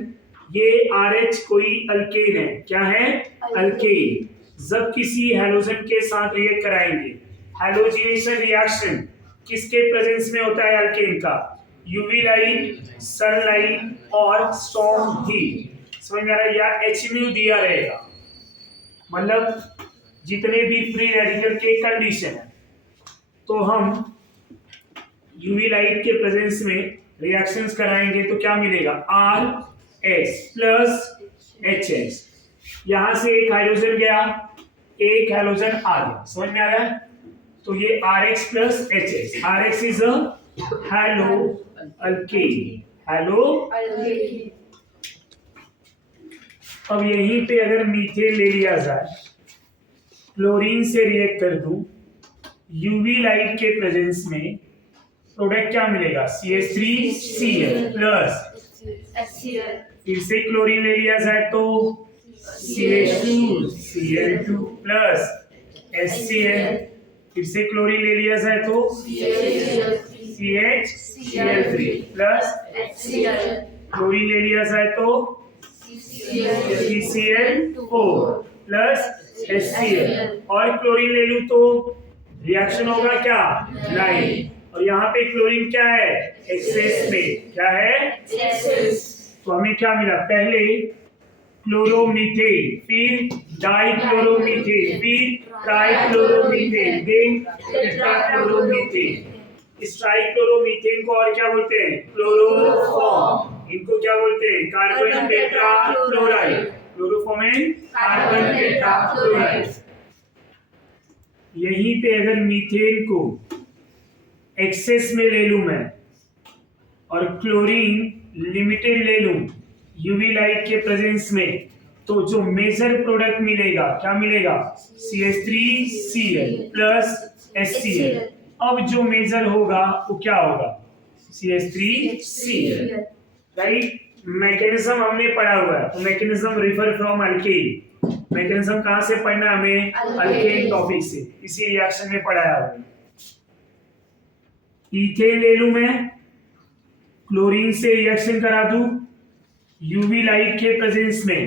ये RH कोई अल्केन है। क्या है? अल्केन। जब किसी हैलोजन के साथ रिएक्ट कराएंगे, हैलोजिनेशन रिएक्शन किसके प्रेजेंस में होता है अल्केन का? यूवी लाइट, सनलाइट और स्ट्रॉन्ग हीट। समझ में आ रहा है? या HMU दिया रहेगा, मतलब जितने भी फ्री रेडिकल के कंडीशन है, तो हम यूवी लाइट के प्रेजेंस में रिएक्शंस कराएंगे तो क्या मिलेगा, RX प्लस HX। यहां से एक हाइड्रोजन गया, एक हाइड्रोजन आ गया, समझ में आ रहा है? तो ये RX plus HX, RX is a hello alkane, hello. अब यहीं पे अगर मीथेन ले लिया जाए, क्लोरीन से रिएक्ट कर दूं, यूवी लाइट के प्रेजेंस में प्रोडक्ट क्या मिलेगा, CH3Cl प्लस, फिर से क्लोरीन ले लिया जाए तो CH2Cl2 प्लस HCl, फिर से क्लोरीन ले लिया जाए तो CHCl3 प्लस, क्लोरीन ले लिया जाए तो CCl4 प्लस HCl, और क्लोरीन ले लूं तो रिएक्शन होगा क्या, लाइन, और यहाँ पे क्लोरीन क्या है, एक्सेस में, क्या है, तो हमें क्या मिला, पहले क्लोरोमीथेन, फिर डाइक्लोरोमीथेन, फिर ट्राइक्लोरोमीथेन, देन टेट्राक्लोरोमीथेन। इस ट्राइक्लोरोमीथेन को और क्या बोलते हैं, क्लोरोफॉर्म। इनको क्या बोलते हैं, carbon tetrachloride, chloroform and carbon tetrachloride. यहीं पे अगर मीथेन को एक्सेस में ले लूं मैं और क्लोरीन लिमिटेड ले लूं यूवी लाइट के प्रेजेंस में, तो जो मेजर प्रोडक्ट मिलेगा क्या मिलेगा, CH3Cl प्लस HCl। अब जो मेजर होगा वो क्या होगा, CH3Cl, राइट। मैकेनिज्म हमने पढ़ा हुआ है, तो mechanism refer from alkane. Mechanism कहां से पढ़ना है हमें, अल्केन टॉपिक से, इसी रिएक्शन में पढ़ाया हुआ है। इथेन ले लूं मैं, क्लोरीन से रिएक्शन करा दूं यूवी लाइट के प्रेजेंस में।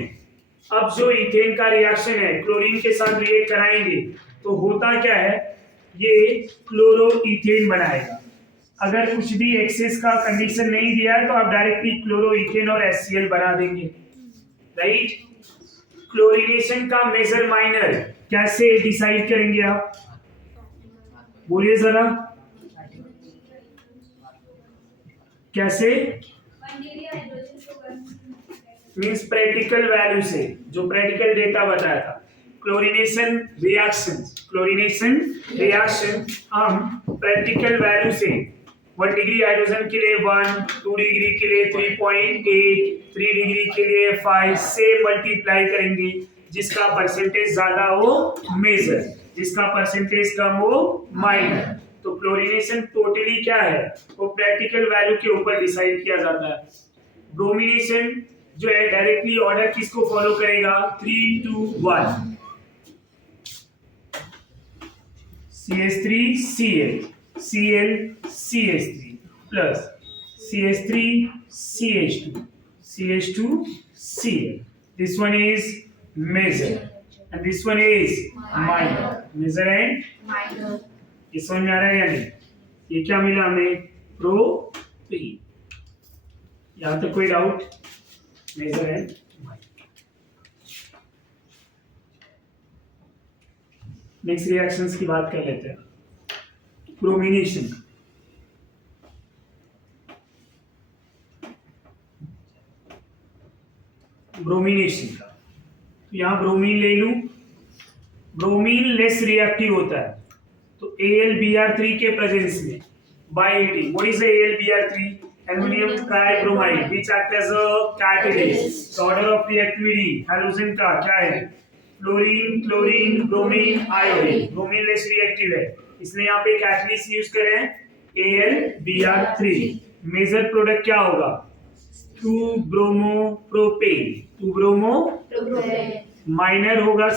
अब जो इथेन का रिएक्शन है क्लोरीन के साथ रिएक्ट कराएंगे तो होता क्या है, ये क्लोरोइथेन बनाएगा। अगर कुछ भी एक्सेस का कंडीशन नहीं दिया है तो आप डायरेक्टली क्लोरोइथेन और HCl बना देंगे, राइट। क्लोरीनेशन का मेजर माइनर कैसे डिसाइड करेंगे आप, बोलिए जरा, कैसे, मीन्स प्रैक्टिकल वैल्यू से, जो प्रैक्टिकल डेटा बताया था। क्लोरीनेशन रिएक्शन हम प्रैक्टिकल वैल्यू से 1 डिग्री हाइड्रोजन के लिए 1, 2 डिग्री के लिए 3.8, 3 डिग्री के लिए 5 से मल्टीप्लाई करेंगे। जिसका परसेंटेज ज्यादा हो मेजर, जिसका परसेंटेज कम हो माइनर। तो क्लोरीनेशन टोटली क्या है, वो प्रैक्टिकल वैल्यू के ऊपर डिसाइड किया जाता है। ब्रोमिनेशन जो है डायरेक्टली ऑर्डर किसको फॉलो करेगा, 3, 2, 1, CH3Cl, Cl CH3 plus CH3CH2, CH2Cl. This one is major and this one is minor. Major and minor. ये समझ में आ रहा है या नहीं? ये क्या मिला हमें, प्रोपीन। यहाँ तक कोई doubt, major and minor. Next reactions की बात कर लेते हैं। ब्रोमिनेशन, ब्रोमिनेशन का तो यहाँ ब्रोमीन ले लूं, ब्रोमीन लेस रिएक्टिव होता है, तो AlBr3 के प्रेजेंस में by heating, what is the AlBr3? Aluminum tribromide which act as a catalyst. The order of reactivity halogen का क्या है, fluorine, chlorine, bromine, iodine. Bromine less reactive है, इसलिए यहाँ पे कैटलिस्ट यूज करें AlBr3। मेजर प्रोडक्ट क्या होगा, 2-ब्रोमोप्रोपेन, 2-ब्रोमोप्रोपेन। माइनर होगा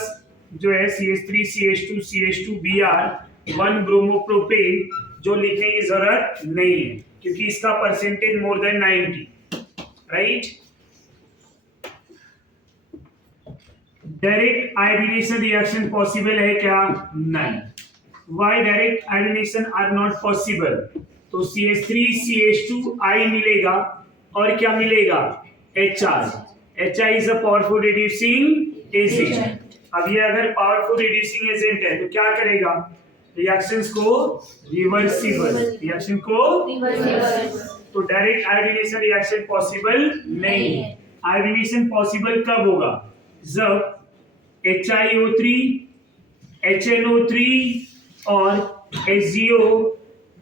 जो है CH3, CH2, Br, 1-ब्रोमोप्रोपेन, जो लिखने की जरूरत नहीं है क्योंकि इसका percentage more than 90, right. Direct iodination reaction possible है क्या, नहीं। Why direct iodination are not possible, तो CH3CH2I मिलेगा और क्या मिलेगा, HR। HI is a powerful reducing agent. अब ये अगर पावरफुल रिड्यूसिंग एजेंट है तो क्या करेगा, रिएक्शंस को रिवर्सिबल, रिएक्शन को तो डायरेक्ट आयोडीनेशन रिएक्शन पॉसिबल नहीं है। आयोडीनेशन पॉसिबल कब होगा? जब HiO3, HNO3 और HgO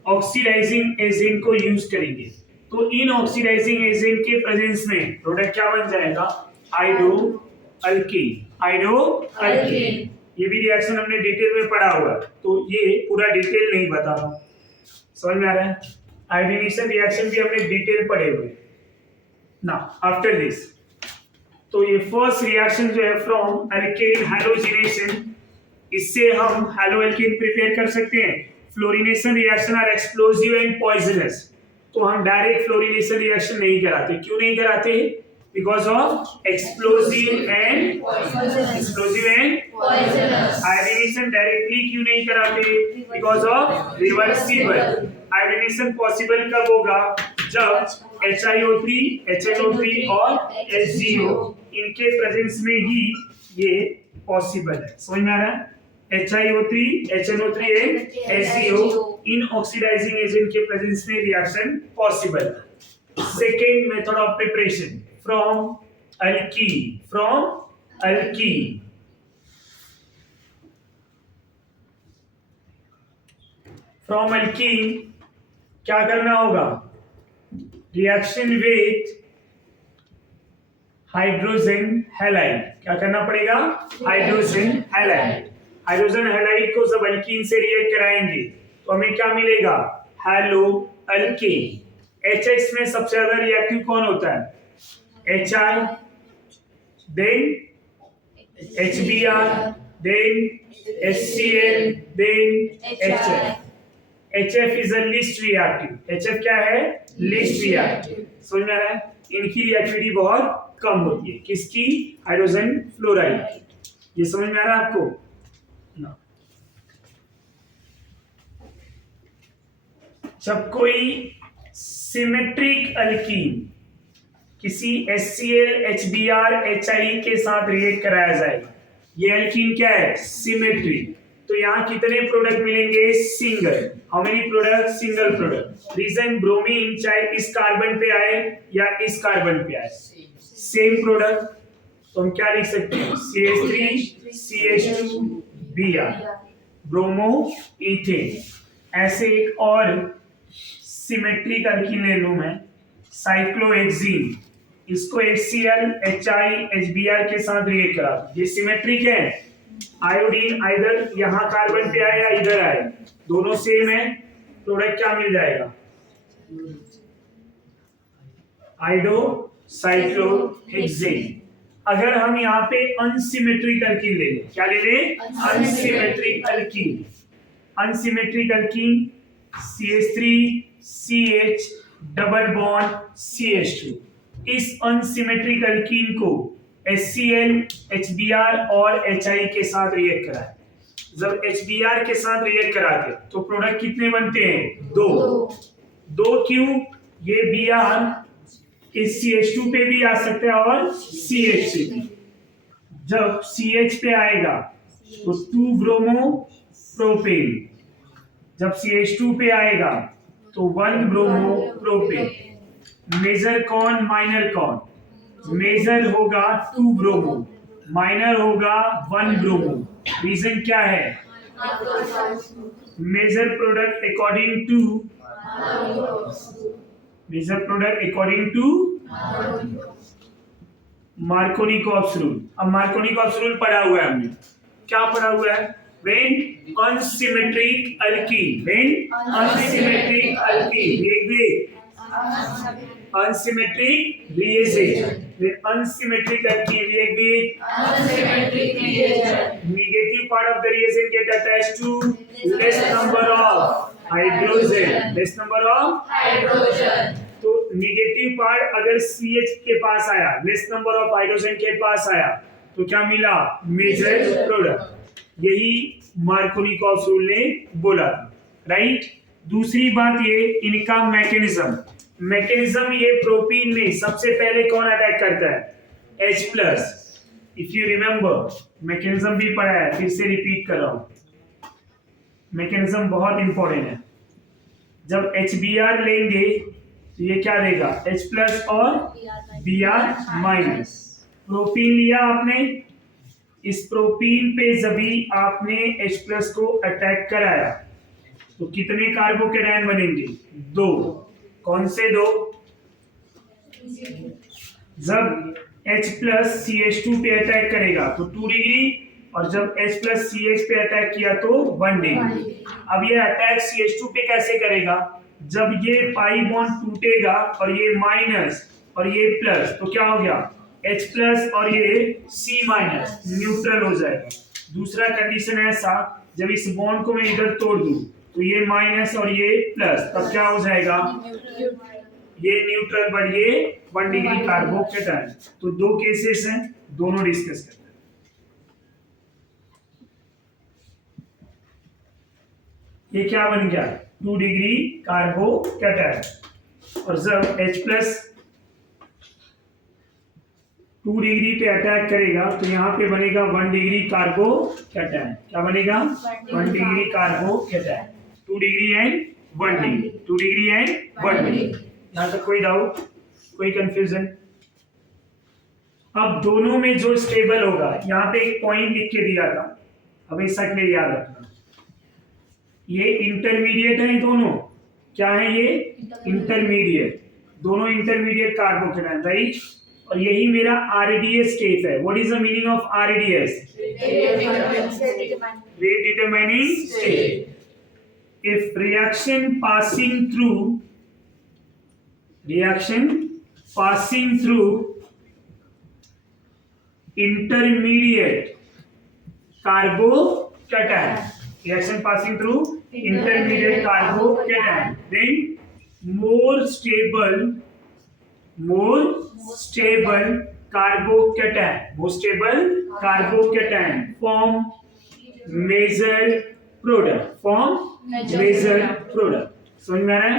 ऑक्सीडाइजिंग एजेंट को यूज करेंगे। तो इन ऑक्सीडाइजिंग एजेंट के प्रेजेंस में प्रोडक्ट क्या बन जाएगा? Hydro alkane. Hydro alkane. ये भी रिएक्शन हमने डिटेल में पढ़ा हुआ है, तो ये पूरा डिटेल नहीं बता रहा हूं। समझ में आ रहा है? आयोडीनेशन रिएक्शन भी हमने डिटेल पढ़े हुए। ना आफ्टर दिस, तो ये फर्स्ट रिएक्शन जो है फ्रॉम अल्केन हैलोजिनेशन, इससे हम हैलो अल्केन प्रिपेयर कर सकते हैं। Fluorination reaction are explosive and poisonous, तो हम डायरेक्ट फ्लोरिनेशन रिएक्शन नहीं कराते। क्यों नहीं कराते? Because of explosive and iodination directly क्यों नहीं कराते? Because of reversible. Iodination possible कब होगा? जब HiO3, HNO3 और HgO इनके प्रेजेंस में ही ये पॉसिबल है। समझ में आ रहा है? HiO3, HNO3 एंड HgO इन ऑक्सीडाइजिंग एजेंट के प्रेजेंस में रिएक्शन पॉसिबल है। Second method of preparation from alkene. From alkene क्या करना होगा? Reaction with hydrogen halide. क्या करना पड़ेगा? Hydrogen halide. हाइड्रोजन हैलाइड को जब अल्कीन से रिएक्ट कराएंगे तो हमें क्या मिलेगा? Hello alkane. HX में सबसे ज्यादा रिएक्टिव कौन होता है? HI, then HBr, then HCl, then HF। HF is a least reactive. HF क्या है? Least reactive. समझ में आ रहा है? इनकी रिएक्टिविटी बहुत कम होती है। किसकी? Hydrogen fluoride. ये समझ में आ रहा है आपको? ना। जब कोई सिमेट्रिक अल्कीन किसी HCl, HBr, HI के साथ रिएक्ट कराया जाएगा, ये अल्कीन क्या है? सिमेट्रिक। तो यहाँ कितने प्रोडक्ट मिलेंगे? Single. How many product? Single product. Reason bromine चाहे इस कार्बन पे आए या इस कार्बन पे आए, सेम प्रोडक्ट। तो हम क्या लिख सकते हैं? CH3 CH2 Br, bromo ethane. ऐसे एक और सिमेट्रिक अल्कीन ले लूं मैं, साइक्लोहेक्सीन। इसको HCl, HI, HBr के साथ रिएक्ट करा, ये सिमेट्रिक है। आयोडीन आइदर यहाँ कार्बन पे आए या इधर आए, दोनों सेम है। प्रोडक्ट क्या मिल जाएगा? आइडो साइक्लोहेक्सेन। अगर हम यहाँ पे अनसिमेट्रिक अल्कीन ले लें, क्या ले लें? Unsymmetric alkyne. Unsymmetric alkyne CH3 CH double bond CH2। इस अनसिमेट्रिक अल्कीन को HCl, HBr और HI के साथ रिएक्ट कराए। जब HBr के साथ रिएक्ट कराते तो प्रोडक्ट कितने बनते हैं? दो। क्यों? ये Br इस CH2 पे भी आ सकता है और CH से भी। जब CH पे आएगा तो 2 ब्रोमो प्रोपेन, जब CH2 पे आएगा तो 1 ब्रोमो प्रोपेन। मेजर कौन, माइनर कौन? मेजर होगा 2 ब्रोमो, माइनर होगा 1 ब्रोमो। रीजन क्या है? Major product according to Markovnikov's rule. अब मार्कोनिकॉफ्स रूल पढ़ा हुआ है हमने। क्या पढ़ा हुआ है? when unsymmetric alkene unsymmetric reagent, when unsymmetric alkene react with negative part of the reagent get attached to less number of hydrogen, तो नेगेटिव पार्ट अगर CH के पास आया, लेस नंबर ऑफ हाइड्रोजन के पास आया, तो क्या मिला? Major product. यही मार्कोनिकॉफ्स रूल ने बोला था, राइट। दूसरी बात ये इनका मैकेनिज्म ये प्रोपीन में सबसे पहले कौन अटैक करता है? H+। If you remember mechanism भी पढ़ा है, फिर से रिपीट कर रहा हूं। मैकेनिज्म बहुत इंपॉर्टेंट है। जब HBr लेंगे तो ये क्या देगा, H प्लस और Br माइनस। प्रोपीन लिया आपने, इस प्रोपीन पे जभी आपने H प्लस को अटैक कराया तो कितने कार्बोकेटायन बनेंगे, 2। कौन से 2, जब H प्लस CH2 पे अटैक करेगा तो 2 डिग्री, और जब H प्लस CH पे अटैक किया तो 1 डिग्री। अब ये अटैक CH2 पे कैसे करेगा, जब ये पाई बॉन्ड टूटेगा और ये माइनस और ये प्लस, तो क्या हो गया, H प्लस और ये C माइनस न्यूट्रल हो जाएगा। दूसरा कंडीशन ऐसा, जब इस बॉन्ड को मैं इधर तोड़ दूं तो ये माइनस और ये प्लस, तब क्या हो जाएगा, ये न्यूट्रल बट ये 1 डिग्री कार्बोकेटायन। तो 2 केसेस हैं, दोनों डिस्कस करते हैं। ये क्या बन गया, 2 डिग्री कार्बोकेटायन, और जब H प्लस 2 डिग्री पे अटैक करेगा तो यहाँ पे बनेगा 1 डिग्री कार्बोकेटायन। क्या बनेगा, 1 degree carbocation. 2 degree and 1 degree, 2 degree and 1 degree. यहाँ तक कोई डाउट, कोई कंफ्यूजन? अब दोनों में जो स्टेबल होगा, यहाँ पे एक पॉइंट लिख के दिया था, हमेशा के लिए याद रखना, ये इंटरमीडिएट है दोनों। क्या है ये, इंटरमीडिएट, दोनों इंटरमीडिएट कार्बोकेटायन, राइट। और यही मेरा RDS केस है। What is the meaning of RDS? Rate determining state. If reaction passing through intermediate carbocation, then more stable carbocation form major product, समझ में आ रहा है?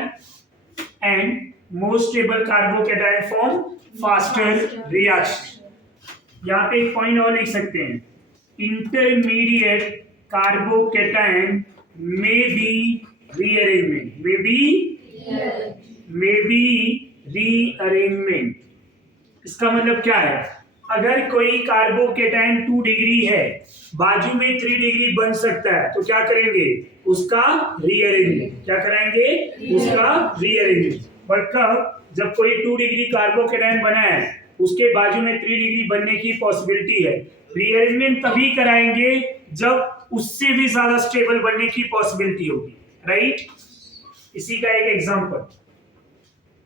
And most stable carbocation form faster reaction. यहाँ पे एक पॉइंट और लिख सकते हैं, intermediate carbocation may be rearrangement. इसका मतलब क्या है, अगर कोई कार्बोकेटायन 2 डिग्री है, बाजू में 3 डिग्री बन सकता है, तो क्या करेंगे, उसका रीअरेंजमेंट। क्या कराएंगे, उसका रीअरेंजमेंट। बट कब, जब कोई 2 डिग्री कार्बोकेटायन बना है, उसके बाजू में 3 डिग्री बनने की पॉसिबिलिटी है, रीअरेंजमेंट तभी कराएंगे जब उससे भी ज्यादा स्टेबल बनने की पॉसिबिलिटी होगी, राइट। इसी का एक एग्जांपल,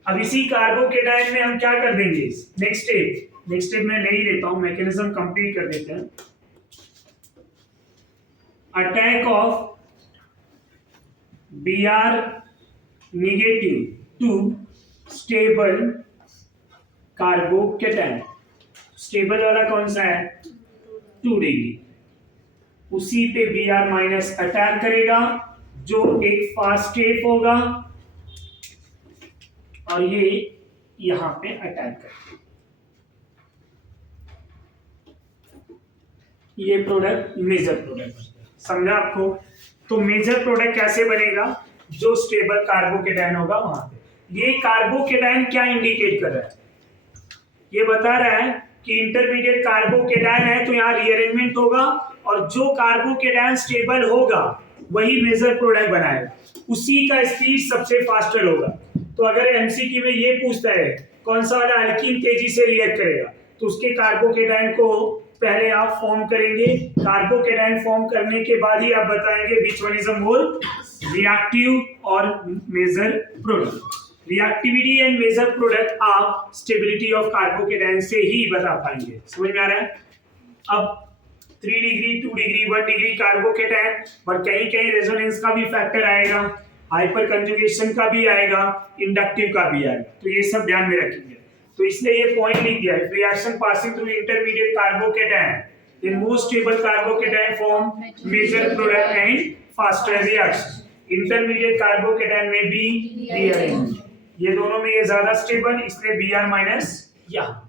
अब इसी कार्बोकेटायन में हम क्या कर देंगे, नेक्स्ट स्टेप मैं नहीं लेता हूं, मैकेनिज्म कंप्लीट कर देते हैं। Attack of Br negative to stable carbocation. Stable वाला कौन सा है, 2 डिग्री, उसी पे Br माइनस अटैक करेगा, जो एक फास्ट स्टेप होगा, और ये यहां पे अटैक करेगा। ये प्रोडक्ट मेजर प्रोडक्ट, समझा आपको? तो मेजर प्रोडक्ट कैसे बनेगा, जो स्टेबल कार्बोकेटायन होगा वहां पे। ये कार्बोकेटायन क्या इंडिकेट कर रहा है, ये बता रहा है कि इंटरमीडिएट कार्बोकेटायन है तो यहाँ रीअरेंजमेंट होगा, और जो कार्बोकेटायन स्टेबल होगा वही मेजर प्रोडक्ट बनाएगा, उसी का स्पीड सबसे फास्टर होगा। तो अगर एमसीक्यू में ये पूछता है कौन सा वाला अल्कीन तेजी से रिएक्ट करेगा, तो उसके कार्बोकेटायन को पहले आप फॉर्म करेंगे, कार्बोकेटायन फॉर्म करने के बाद ही आप बताएंगे which one is a more reactive और major product. Reactivity and major product आप स्टेबिलिटी ऑफ कार्बोकेटायन से ही बता पाएंगे। समझ में आ रहा है? अब 3 degree, 2 degree, 1 degree carbocation, but कहीं कहीं रेजोनेंस का भी फैक्टर आएगा, हाइपर कंजुगेशन का भी आएगा, इंडक्टिव का भी आएगा, तो ये सब ध्यान में रखेंगे। तो इसलिए ये पॉइंट लिख दिया, reaction passing through intermediate carbocation, the most stable carbocation form major product and faster reaction. Intermediate carbocation में भी रीअरेंज, ये दोनों में ये ज्यादा स्टेबल, इसलिए Br माइनस यहाँ।